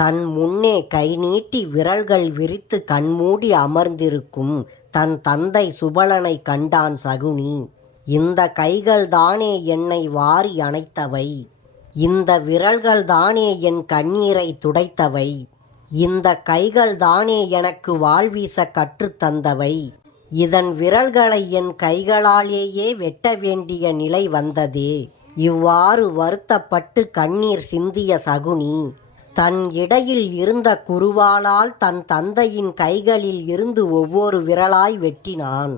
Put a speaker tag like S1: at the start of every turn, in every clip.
S1: தன் முன்னே கை நீட்டி விரல்கள் விரித்து கண்மூடி அமர்ந்திருக்கும் தன் தந்தை சுபலனை கண்டான் சகுனி. இந்த கைகள் தானே என்னை வாரி அணைத்தவை. இந்த விரல்கள் தானே என் கண்ணீரை துடைத்தவை. இந்த கைகள் தானே எனக்கு வாழ்வீச கற்றுத்தந்தவை இதன் விரல்களை என் கைகளாலேயே வெட்ட வேண்டிய நிலை வந்ததே. இவ்வாறு வருத்தப்பட்டு கண்ணீர் சிந்திய சகுனி. தன் இடையில் இருந்த குருவாளால் தன் தந்தையின் கைகளில் இருந்து ஒவ்வொரு விரலாய் வெட்டினான்.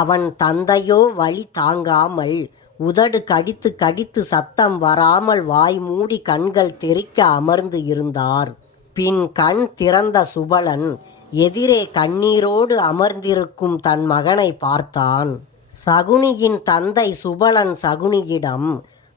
S1: அவன் தந்தையோ வழி தாங்காமல் உதடு கடித்து கடித்து சத்தம் வராமல் வாய் மூடி கண்கள் தெறிக்க அமர்ந்து இருந்தார். பின் கண் திறந்த சுபலன் எதிரே கண்ணீரோடு அமர்ந்திருக்கும் தன் மகனை பார்த்தான். சகுனியின் தந்தை சுபலன் சகுனியிடம்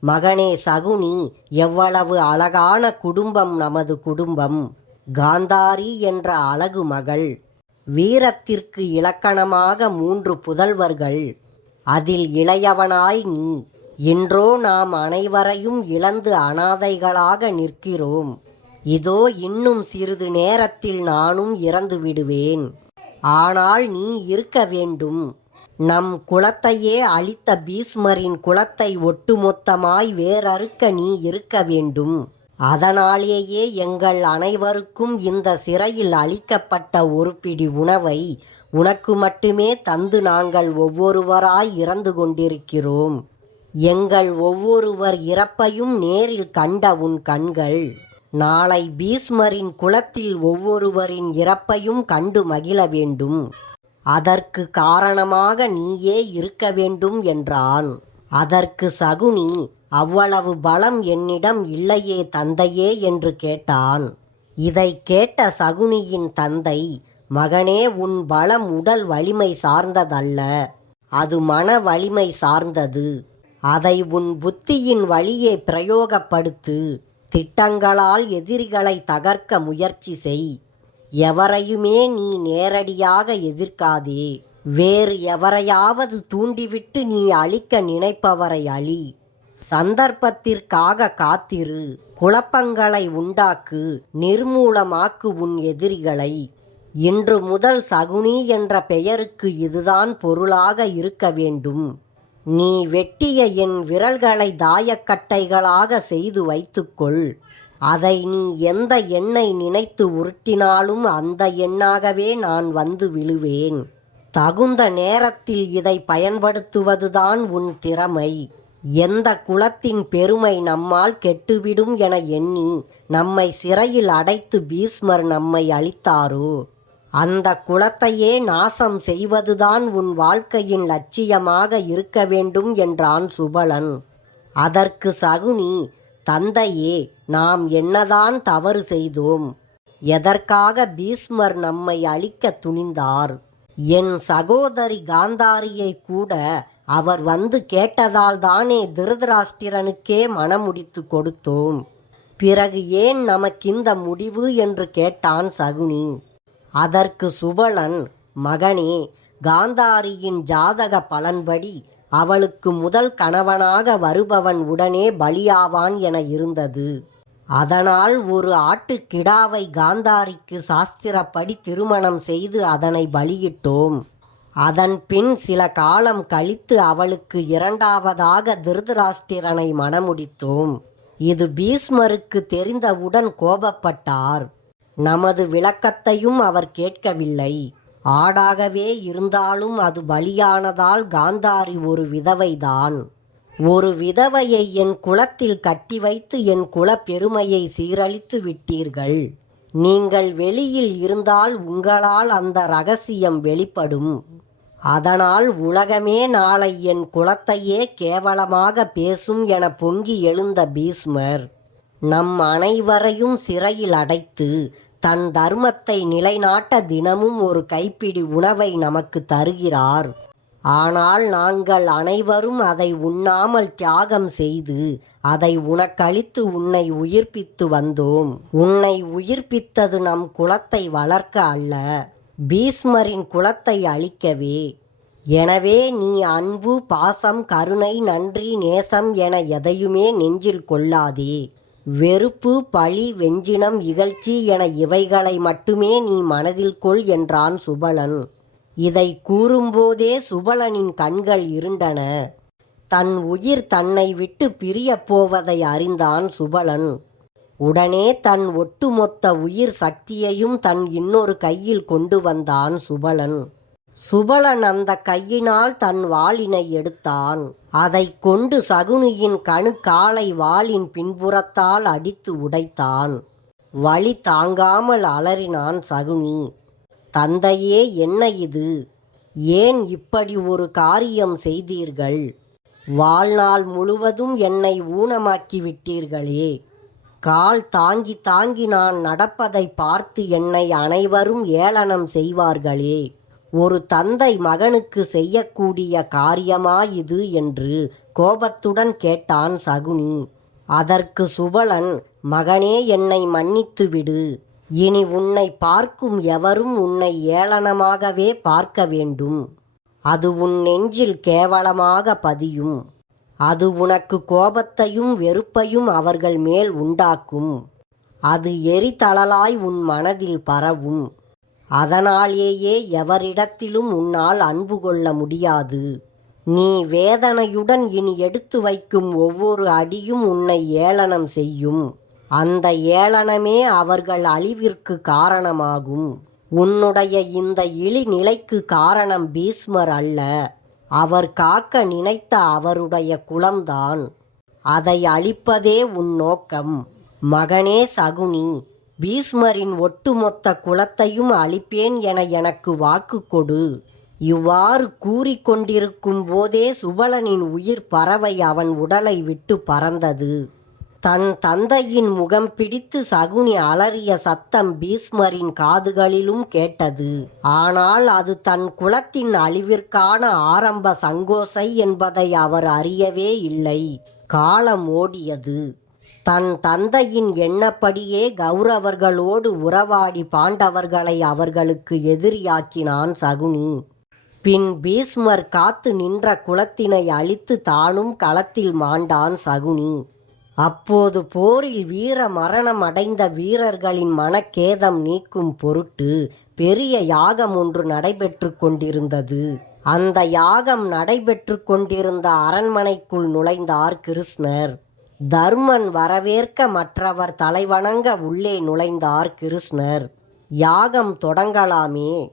S1: மகனே சகுனி எவ்வளவு அழகான குடும்பம் நமது குடும்பம். காந்தாரி என்ற அழகு மகள். வீரத்திற்கு இலக்கணமாக மூன்று புதல்வர்கள். அதில் இளையவனாய் நீ. இன்றோ நாம் அனைவரையும் இழந்து அனாதைகளாக நிற்கிறோம். இதோ இன்னும் சிறிது நேரத்தில் நானும் இறந்து விடுவேன் ஆனால் நீ இருக்க வேண்டும். நம் குலத்தையே அழித்த பீஸ்மரின் குலத்தை ஒட்டுமொத்தமாய் வேறறுக்க நீ இருக்க வேண்டும். அதனாலேயே எங்கள் அனைவருக்கும் இந்த சிறையில் அளிக்கப்பட்ட ஒரு பிடி உணவை உனக்கு மட்டுமே தந்து நாங்கள் ஒவ்வொருவராய் இறந்து கொண்டிருக்கிறோம். எங்கள் ஒவ்வொருவர் இறப்பையும் நேரில் கண்ட உன் கண்கள். நாளை பீஸ்மரின் குலத்தில் ஒவ்வொருவரின் இறப்பையும் கண்டு மகிழ வேண்டும். அதற்கு காரணமாக நீயே இருக்க வேண்டும் என்றான். அதற்கு சகுனி அவ்வளவு பலம் என்னிடம் இல்லையே தந்தையே என்று கேட்டான். இதை கேட்ட சகுனியின் தந்தை மகனே உன் பலம் உடல் வலிமை சார்ந்ததல்ல. அது மன வலிமை சார்ந்தது. அதை உன் புத்தியின் வழியே பிரயோகப்படுத்து திட்டங்களால் எதிரிகளை தகர்க்க முயற்சி செய். எவரையுமே நீ நேரடியாக எதிர்க்காதே. வேறு எவரையாவது தூண்டிவிட்டு நீ அழிக்க நினைப்பவரை அழி. சந்தர்ப்பத்திற்காக காத்திரு. குழப்பங்களை உண்டாக்கு. நிர்மூலமாக்கு உன் எதிரிகளை. இன்று முதல் சகுனி என்ற பெயருக்கு இதுதான் பொருளாக இருக்க வேண்டும். நீ வெட்டிய என் விரல்களை தாயக்கட்டைகளாக செய்து வைத்துக்கொள். அதை நீ எந்த எண்ணை நினைத்து உருட்டினாலும் அந்த எண்ணாகவே நான் வந்து விழுவேன். தகுந்த நேரத்தில் இதை பயன்படுத்துவதுதான் உன் திறமை. எந்த குலத்தின் பெருமை நம்மால் கெட்டுவிடும் என எண்ணி நம்மை சிறையில் அடைத்து பீஸ்மர் நம்மை அளித்தாரோ அந்த குலத்தையே நாசம் செய்வதுதான் உன் வாழ்க்கையின் லட்சியமாக இருக்க வேண்டும் என்றான் சுபலன். அதற்கு சகுனி தந்தையே நாம் என்னதான் தவறு செய்தோம் எதற்காக பீஸ்மர் நம்மை அழிக்க துணிந்தார்? என் சகோதரி காந்தாரியை கூட அவர் வந்து கேட்டதால் தானே திருதராஷ்டிரனுக்கே மனமுடித்து கொடுத்தோம். பிறகு ஏன் நமக்கிந்த முடிவு என்று கேட்டான் சகுனி. அதற்கு சுபலன் மகனே காந்தாரியின் ஜாதக பலன்படி அவளுக்கு முதல் கணவனாக வருபவன் உடனே பலியாவான் என இருந்தது. அதனால் ஒரு ஆட்டுக்கிடாவை காந்தாரிக்கு சாஸ்திரப்படி திருமணம் செய்து அதனை பலியிட்டோம். அதன் பின் சில காலம் கழித்து அவளுக்கு இரண்டாவதாக திருதராஷ்டிரனை மணமுடித்தோம். இது பீஷ்மருக்கு தெரிந்தவுடன் கோபப்பட்டார். நமது விளக்கத்தையும் அவர் கேட்கவில்லை. ஆடாகவே இருந்தாலும் அது பலியானதால் காந்தாரி ஒரு விதவைதான். ஒரு விதவையை என் குலத்தில் கட்டி வைத்து என் குல பெருமையை சீரழித்து விட்டீர்கள். நீங்கள் வெளியில் இருந்தால் உங்களால் அந்த ரகசியம் வெளிப்படும். அதனால் உலகமே நாளை என் குலத்தையே கேவலமாக பேசும் என பொங்கி எழுந்த பீஸ்மர் நம் அனைவரையும் சிறையில் அடைத்து தன் தர்மத்தை நிலைநாட்ட தினமும் ஒரு கைப்பிடி உணவை நமக்கு தருகிறார். ஆனால் நாங்கள் அனைவரும் அதை உண்ணாமல் தியாகம் செய்து அதை உனக்களித்து உன்னை உயிர்ப்பித்து வந்தோம். உன்னை உயிர்ப்பித்தது நம் குலத்தை வளர்க்க அல்ல பீஸ்மரின் குலத்தை அழிக்கவே. எனவே நீ அன்பு பாசம் கருணை நன்றி நேசம் என எதையுமே நெஞ்சில் கொள்ளாதே. வெறுப்பு பழி வெஞ்சினம் இகழ்ச்சி என இவைகளை மட்டுமே நீ மனதில் கொள் என்றான் சுபலன். இதை கூறும்போதே சுபலனின் கண்கள் இருண்டன தன் உயிர் தன்னை விட்டு பிரியப் போவதை அறிந்தான் சுபலன். உடனே தன் ஒட்டுமொத்த உயிர் சக்தியையும் தன் இன்னொரு கையில் கொண்டு வந்தான் சுபலன். சுபலன் அந்த கையினால் தன் வாளினை எடுத்தான். அதைக் கொண்டு சகுனியின் கணுக்காலை வாளின் பின்புறத்தால் அடித்து உடைத்தான். வழி தாங்காமல் அலறினான் சகுனி. தந்தையே என்ன இது? ஏன் இப்படி ஒரு காரியம் செய்தீர்கள்? வாழ்நாள் முழுவதும் என்னை ஊனமாக்கி விட்டீர்களே கால் தாங்கி தாங்கி நான் நடப்பதை பார்த்து என்னை அனைவரும் ஏளனம் செய்வார்களே. ஒரு தந்தை மகனுக்கு செய்யக்கூடிய காரியமா இது என்று கோபத்துடன் கேட்டான் சகுனி. அதற்கு சுபலன் மகனே என்னை மன்னித்துவிடு. இனி உன்னை பார்க்கும் எவரும் உன்னை ஏளனமாகவே பார்க்க வேண்டும். அது உன் நெஞ்சில் கேவலமாக பதியும். அது உனக்கு கோபத்தையும் வெறுப்பையும் அவர்கள் மேல் உண்டாக்கும். அது எரிதளலாய் உன் மனதில் பரவும். அதனாலேயே எவரிடத்திலும் உன்னால் அன்பு கொள்ள முடியாது. நீ வேதனையுடன் இனி எடுத்து வைக்கும் ஒவ்வொரு அடியும் உன்னை ஏளனம் செய்யும். அந்த ஏளனமே அவர்கள் அழிவிற்கு காரணமாகும். உன்னுடைய இந்த இழி நிலைக்கு காரணம் பீஸ்மர் அல்ல. அவர் காக்க நினைத்த அவருடைய குலம்தான். அதை அழிப்பதே உன் நோக்கம். மகனே சகுனி பீஸ்மரின் ஒட்டுமொத்த குலத்தையும் அழிப்பேன் என எனக்கு வாக்கு கொடு. இவ்வாறு கூறிக்கொண்டிருக்கும் போதே சுபலனின் உயிர் பறவை அவன் உடலை விட்டு பறந்தது. தன் தந்தையின் முகம் பிடித்து சகுனி அலறிய சத்தம் பீஸ்மரின் காதுகளிலும் கேட்டது. ஆனால் அது தன் குலத்தின் அழிவிற்கான ஆரம்ப சங்கோசை என்பதை அவர் அறியவே இல்லை. காலம் ஓடியது. தன் தந்தையின் எண்ணப்படியே கௌரவர்களோடு உறவாடி பாண்டவர்களை அவர்களுக்கு எதிரியாக்கினான் சகுனி. பின் பீஸ்மர் காத்து நின்ற குலத்தினை அழித்து தானும் களத்தில் மாண்டான் சகுனி. அப்போது போரில் வீர மரணம் அடைந்த வீரர்களின் மனக்கேதம் நீக்கும் பொருட்டு பெரிய யாகம் ஒன்று நடைபெற்று கொண்டிருந்தது. அந்த யாகம் நடைபெற்று கொண்டிருந்த அரண்மனைக்குள் நுழைந்தார் கிருஷ்ணர். தர்மன் வரவேற்க மற்றவர் தலைவணங்க உள்ளே நுழைந்தார் கிருஷ்ணர். யாகம் தொடங்கலாமே.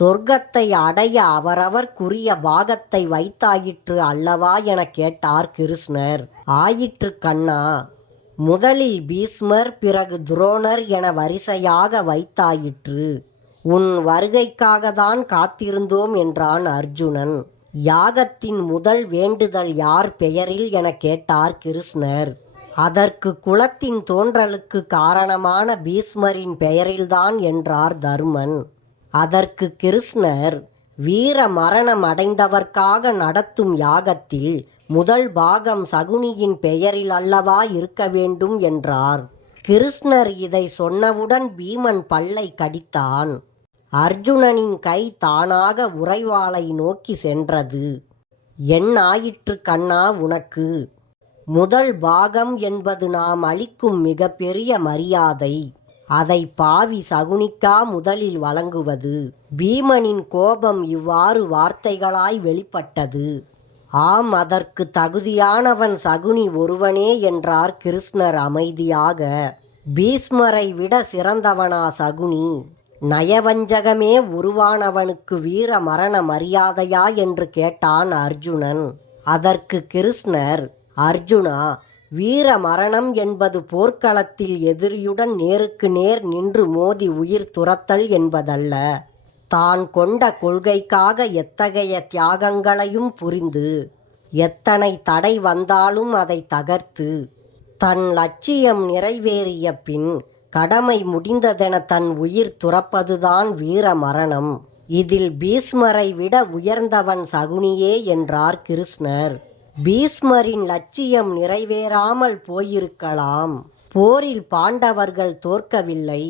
S1: சொர்க்கத்தை அடைய அவரவர்க்குரிய பாகத்தை வைத்தாயிற்று அல்லவா என கேட்டார் கிருஷ்ணர். ஆயிற்று கண்ணா. முதலில் பீஸ்மர் பிறகு துரோணர் என வரிசையாக வைத்தாயிற்று. உன் வருகைக்காக தான் காத்திருந்தோம் என்றான் அர்ஜுனன். யாகத்தின் முதல் வேண்டுதல் யார் பெயரில் என கேட்டார் கிருஷ்ணர். அதற்கு குலத்தின் தோன்றலுக்கு காரணமான பீஸ்மரின் பெயரில்தான் என்றார் தர்மன். அதற்கு கிருஷ்ணர் வீர மரணம் அடைந்தவர்க்காக நடத்தும் யாகத்தில் முதல் பாகம் சகுனியின் பெயரில் அல்லவா இருக்க வேண்டும் என்றார். கிருஷ்ணர் இதை சொன்னவுடன் பீமன் பல்லை கடித்தான். அர்ஜுனனின் கை தானாக உறைவாளை நோக்கி சென்றது. என் ஆயிற்று கண்ணா உனக்கு? முதல் பாகம் என்பது நாம் அளிக்கும் மிகப்பெரிய மரியாதை. அதை பாவி சகுனிக்கா முதலில் வழங்குவது. பீமனின் கோபம் இவ்வாறு வார்த்தைகளாய் வெளிப்பட்டது. ஆம் அதற்கு தகுதியானவன் சகுனி ஒருவனே என்றார் கிருஷ்ணர் அமைதியாக. பீஸ்மரை விட சிறந்தவனா சகுனி? நயவஞ்சகமே உருவானவனுக்கு வீர மரண மரியாதையா என்று கேட்டான் அர்ஜுனன். அதற்கு கிருஷ்ணர் அர்ஜுனா வீர மரணம் என்பது போர்க்களத்தில் எதிரியுடன் நேருக்கு நேர் நின்று மோதி உயிர் துரத்தல் என்பதல்ல. தான் கொண்ட கொள்கைக்காக எத்தகைய தியாகங்களையும் புரிந்து எத்தனை தடை வந்தாலும் அதை தகர்த்து தன் லட்சியம் நிறைவேறிய பின் கடமை முடிந்ததென தன் உயிர் துறப்பதுதான் வீர மரணம். இதில் பீஷ்மரை விட உயர்ந்தவன் சகுனியே என்றார் கிருஷ்ணர். பீஷ்மரின் லட்சியம் நிறைவேறாமல் போயிருக்கலாம். போரில் பாண்டவர்கள் தோற்கவில்லை.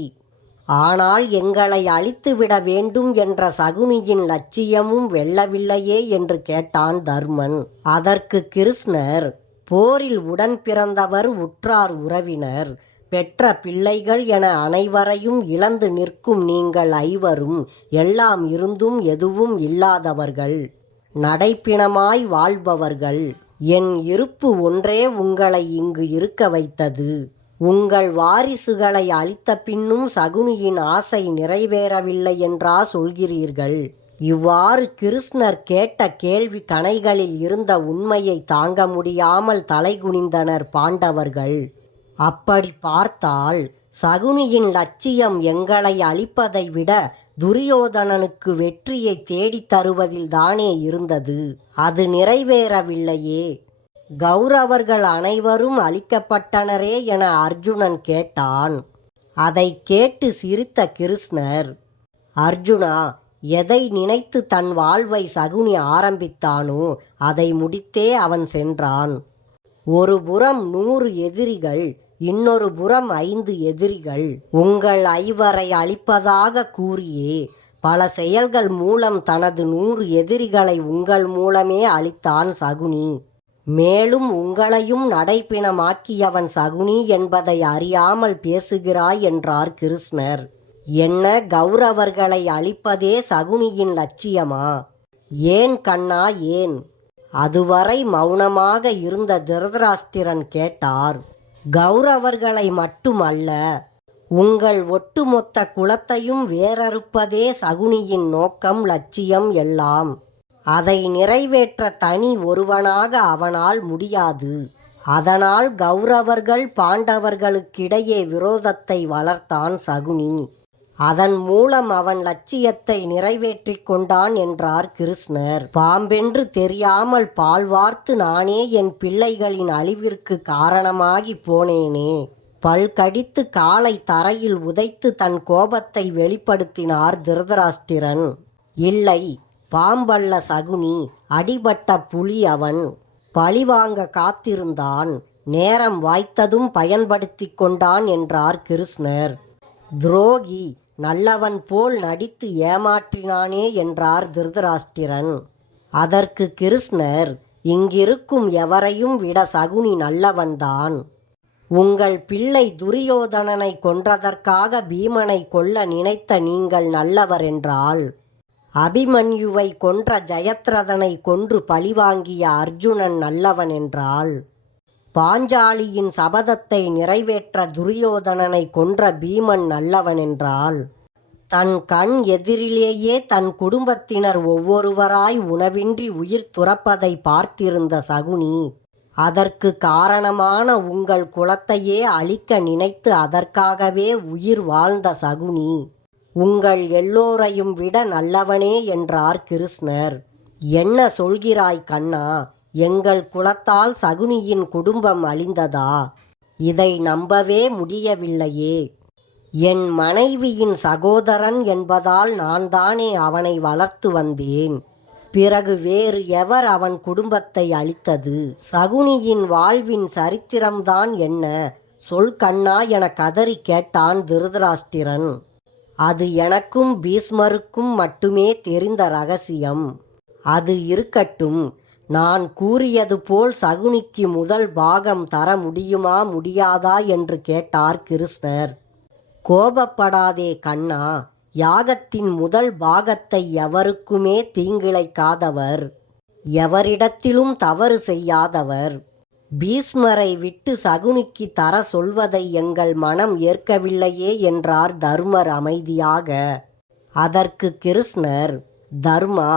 S1: ஆனால் எங்களை அழித்துவிட வேண்டும் என்ற சகுனியின் லட்சியமும் வெல்லவில்லையே என்று கேட்டான் தர்மன். அதற்கு கிருஷ்ணர் போரில் உடன் பிறந்தவர் உற்றார் உறவினர். பெற்ற பிள்ளைகள் என அனைவரையும் இழந்து நிற்கும் நீங்கள் ஐவரும் எல்லாம் இருந்தும் எதுவும் இல்லாதவர்கள். நடைப்பிணமாய் வாழ்பவர்கள். என் இருப்பு ஒன்றே உங்களை இங்கு இருக்க வைத்தது. உங்கள் வாரிசுகளை அழித்த பின்னும் சகுனியின் ஆசை நிறைவேறவில்லை என்றா சொல்கிறீர்கள். இவ்வாறு கிருஷ்ணர் கேட்ட கேள்வி கணைகளில் இருந்த உண்மையை தாங்க முடியாமல் தலைகுனிந்தனர் பாண்டவர்கள். அப்படி பார்த்தால் சகுனியின் லட்சியம் எங்களை அழிப்பதை விட துரியோதனனுக்கு வெற்றியை தேடித் தருவதில் தானே இருந்தது. அது நிறைவேறவில்லையே. கௌரவர்கள் அனைவரும் அழிக்கப்பட்டனரே என அர்ஜுனன் கேட்டான். அதை கேட்டு சிரித்த கிருஷ்ணர் அர்ஜுனா எதை நினைத்து தன் வாழ்வை சகுனி ஆரம்பித்தானோ அதை முடித்தே அவன் சென்றான். ஒரு புறம் நூறு எதிரிகள் இன்னொரு புறம் ஐந்து எதிரிகள் உங்கள் ஐவரை அழிப்பதாக கூறியே. பல செயல்கள் மூலம் தனது நூறு எதிரிகளை உங்கள் மூலமே அழித்தான் சகுனி. மேலும் உங்களையும் நடைப்பிணமாக்கியவன் சகுனி என்பதை அறியாமல் பேசுகிறாய் என்றார் கிருஷ்ணர். என்ன கௌரவர்களை அழிப்பதே சகுனியின் லட்சியமா? ஏன் கண்ணா ஏன்? அதுவரை மௌனமாக இருந்த திருதராஷ்டிரன் கேட்டார். கௌரவர்களை மட்டுமல்ல உங்கள் ஒட்டுமொத்த குலத்தையும் வேறறுப்பதே சகுனியின் நோக்கம் லட்சியம் எல்லாம். அதை நிறைவேற்ற தனி ஒருவனாக அவனால் முடியாது. அதனால் கௌரவர்கள் பாண்டவர்களுக்கிடையே விரோதத்தை வளர்த்தான் சகுனி. அதன் மூலம் அவன் லட்சியத்தை நிறைவேற்றி கொண்டான் என்றார் கிருஷ்ணர். பாம்பென்று தெரியாமல் பால்வார்த்து நானே என் பிள்ளைகளின் அழிவிற்கு காரணமாகி போனேனே. பல்கடித்து காலை தரையில் உதைத்து தன் கோபத்தை வெளிப்படுத்தினார் திருதராஷ்டிரன். இல்லை பாம்பல்ல சகுனி அடிபட்ட புலி அவன். பழிவாங்க காத்திருந்தான். நேரம் வாய்த்ததும் பயன்படுத்தி கொண்டான் என்றார் கிருஷ்ணர். துரோகி நல்லவன் போல் நடித்து ஏமாற்றினானே என்றார் திருதராஷ்டிரன். அதற்கு கிருஷ்ணர் இங்கிருக்கும் எவரையும் விட சகுனி நல்லவன்தான் உங்கள் பிள்ளை துரியோதனனை கொன்றதற்காக பீமனை கொல்ல நினைத்த நீங்கள் நல்லவர் என்றால் அபிமன்யுவை கொன்ற ஜெயத்ரதனை கொன்று பழிவாங்கிய அர்ஜுனன் நல்லவன் என்றால் பாஞ்சாலியின் சபதத்தை நிறைவேற்ற துரியோதனனை கொன்ற பீமன் நல்லவன் என்றால் தன் கண் எதிரிலேயே தன் குடும்பத்தினர் ஒவ்வொருவராய் உணவின்றி உயிர் துறப்பதை பார்த்திருந்த சகுனி அதற்கு காரணமான உங்கள் குலத்தையே அழிக்க நினைத்து அதற்காகவே உயிர் வாழ்ந்த சகுனி உங்கள் எல்லோரையும் விட நல்லவனே என்றார் கிருஷ்ணர். என்ன சொல்கிறாய் கண்ணா? எங்கள் குலத்தால் சகுனியின் குடும்பம் அழிந்ததா? இதை நம்பவே முடியவில்லையே. என் மனைவியின் சகோதரன் என்பதால் நான் தானே அவனை வளர்த்து வந்தேன். பிறகு வேறு எவர் அவன் குடும்பத்தை அழித்தது? சகுனியின் வாழ்வின் சரித்திரம்தான் என்ன? சொல் கண்ணா என கதறி கேட்டான் திருதராஷ்டிரன். அது எனக்கும் பீஸ்மருக்கும் மட்டுமே தெரிந்த ரகசியம். அது இருக்கட்டும். நான் கூறியது போல் சகுனிக்கு முதல் பாகம் தர முடியுமா முடியாதா என்று கேட்டார் கிருஷ்ணர். கோபப்படாதே கண்ணா யாகத்தின் முதல் பாகத்தை எவருக்குமே தீங்கிழைக்காதவர். எவரிடத்திலும் தவறு செய்யாதவர். பீஸ்மரை விட்டு சகுனிக்கு தர சொல்வதை எங்கள் மனம் ஏற்கவில்லையே என்றார் தர்மர் அமைதியாக. அதற்கு கிருஷ்ணர் தர்மா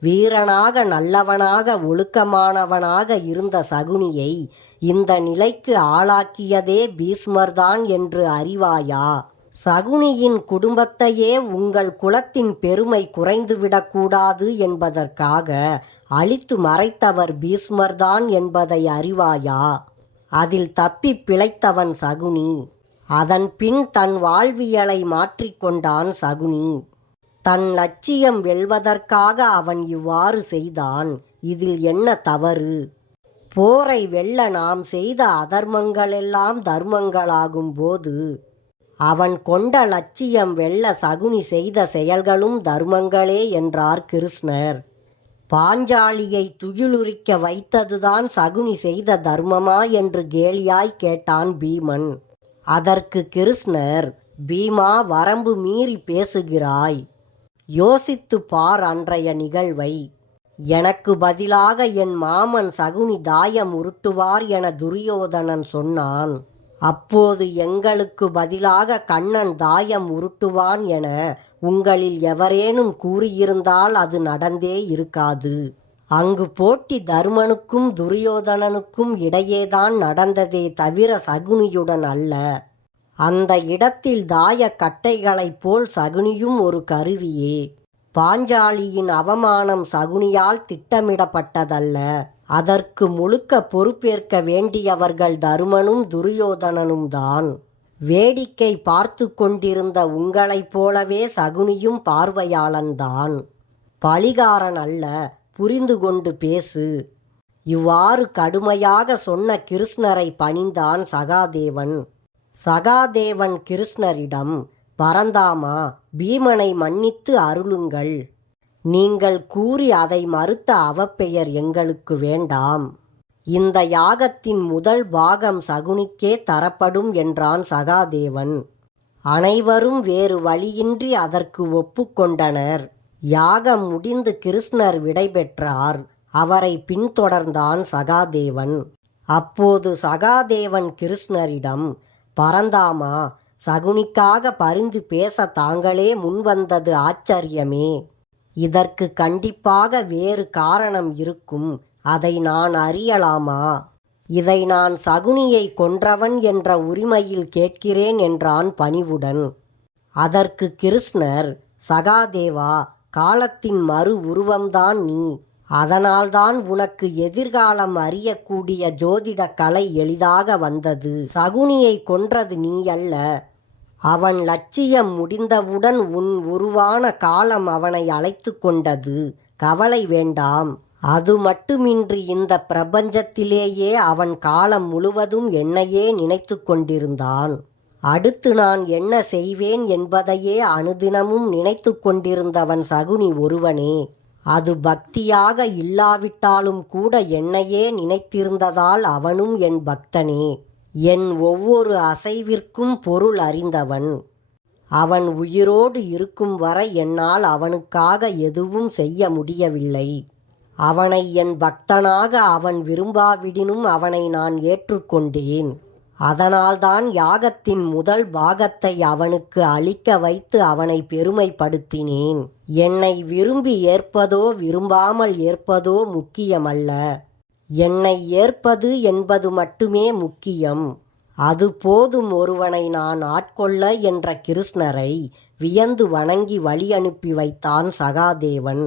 S1: வீரனாக நல்லவனாக ஒழுக்கமானவனாக இருந்த சகுனியை இந்த நிலைக்கு ஆளாக்கியதே பீஷ்மர்தான் என்று அறிவாயா? சகுனியின் குடும்பத்தையே உங்கள் குலத்தின் பெருமை குறைந்துவிடக்கூடாது என்பதற்காக அழித்து மறைத்தவர் பீஷ்மர்தான் என்பதை அறிவாயா? அதில் தப்பி பிழைத்தவன் சகுனி. அதன் பின் தன் வாழ்வியலை மாற்றிக்கொண்டான் சகுனி. தன் லட்சியம் வெல்வதற்காக அவன் இவ்வாறு செய்தான். இதில் என்ன தவறு? போரை வெல்ல நாம் செய்த அதர்மங்களெல்லாம் தர்மங்களாகும் போது அவன் கொண்ட லட்சியம் வெல்ல சகுனி செய்த செயல்களும் தர்மங்களே என்றார் கிருஷ்ணர். பாஞ்சாலியை துகிலுரிக்க வைத்ததுதான் சகுனி செய்த தர்மமா என்று கேலியாய் கேட்டான் பீமன். அதற்கு கிருஷ்ணர் பீமா வரம்பு மீறி பேசுகிறாய். யோசித்துப் பார் அன்றைய நிகழ்வை. எனக்கு பதிலாக என் மாமன் சகுனி தாயம் உருட்டுவார் என துரியோதனன் சொன்னான். அப்போது எங்களுக்கு பதிலாக கண்ணன் தாயம் உருட்டுவான் என உங்களில் எவரேனும் கூறியிருந்தால் அது நடந்தே இருக்காது. அங்கு போட்டி தர்மனுக்கும் துரியோதனனுக்கும் இடையேதான் நடந்ததே தவிர சகுனியுடன் அல்ல. அந்த இடத்தில் தாய கட்டைகளைப் போல் சகுனியும் ஒரு கருவியே. பாஞ்சாலியின் அவமானம் சகுனியால் திட்டமிடப்பட்டதல்ல. அதற்கு முழுக்க பொறுப்பேற்க வேண்டியவர்கள் தருமனும் துரியோதனனும் தான். வேடிக்கை பார்த்து கொண்டிருந்த உங்களைப் போலவே சகுனியும் பார்வையாளன்தான் பழிகாரன் அல்ல புரிந்து கொண்டு பேசு. இவ்வாறு கடுமையாக சொன்ன கிருஷ்ணரை பணிந்தான் சகாதேவன். சகாதேவன் கிருஷ்ணரிடம் பரந்தாமா பீமனை மன்னித்து அருளுங்கள். நீங்கள் கூறி அதை மறுத்த அவப்பெயர் எங்களுக்கு வேண்டாம். இந்த யாகத்தின் முதல் பாகம் சகுனிக்கே தரப்படும் என்றான் சகாதேவன். அனைவரும் வேறு வழியின்றி அதற்கு ஒப்புக்கொண்டனர். யாகம் முடிந்து கிருஷ்ணர் விடைபெற்றார். அவரை பின்தொடர்ந்தான் சகாதேவன். அப்போது சகாதேவன் கிருஷ்ணரிடம் பரந்தாமா சகுனிக்காக பரிந்து பேச தாங்களே முன்வந்தது ஆச்சரியமே. இதற்கு கண்டிப்பாக வேறு காரணம் இருக்கும் அதை நான் அறியலாமா? இதை நான் சகுனியை கொன்றவன் என்ற உரிமையில் கேட்கிறேன் என்றான் பணிவுடன். அதற்கு கிருஷ்ணர் சகாதேவா காலத்தின் மறு உருவம்தான் நீ. அதனால்தான் உனக்கு எதிர்காலம் அறியக்கூடிய ஜோதிட கலை எளிதாக வந்தது. சகுனியை கொன்றது நீ அல்ல. அவன் லட்சியம் முடிந்தவுடன் உன் உருவான காலம் அவனை அழைத்து கொண்டது. கவலை வேண்டாம். அது மட்டுமின்றி இந்த பிரபஞ்சத்திலேயே அவன் காலம் முழுவதும் என்னையே நினைத்து கொண்டிருந்தான். அடுத்து நான் என்ன செய்வேன் என்பதையே அனுதினமும் நினைத்து கொண்டிருந்தவன் சகுனி ஒருவனே. அது பக்தியாக இல்லாவிட்டாலும் கூட என்னையே நினைத்திருந்ததால் அவனும் என் பக்தனே. என் ஒவ்வொரு அசைவிற்கும் பொருள் அறிந்தவன். அவன் உயிரோடு இருக்கும் வரை என்னால் அவனுக்காக எதுவும் செய்ய முடியவில்லை. அவனை என் பக்தனாக அவன் விரும்பாவிடினும் அவனை நான் ஏற்றுக்கொண்டேன். அதனால்தான் யாகத்தின் முதல் பாகத்தை அவனுக்கு அளிக்க வைத்து அவனை பெருமைப்படுத்தினேன். என்னை விரும்பி ஏற்பதோ விரும்பாமல் ஏற்பதோ முக்கியமல்ல. என்னை ஏற்பது என்பது மட்டுமே முக்கியம். அது போதும் ஒருவனை நான் ஆட்கொள்ள என்ற கிருஷ்ணரை வியந்து வணங்கி வழி அனுப்பி வைத்தான் சகாதேவன்.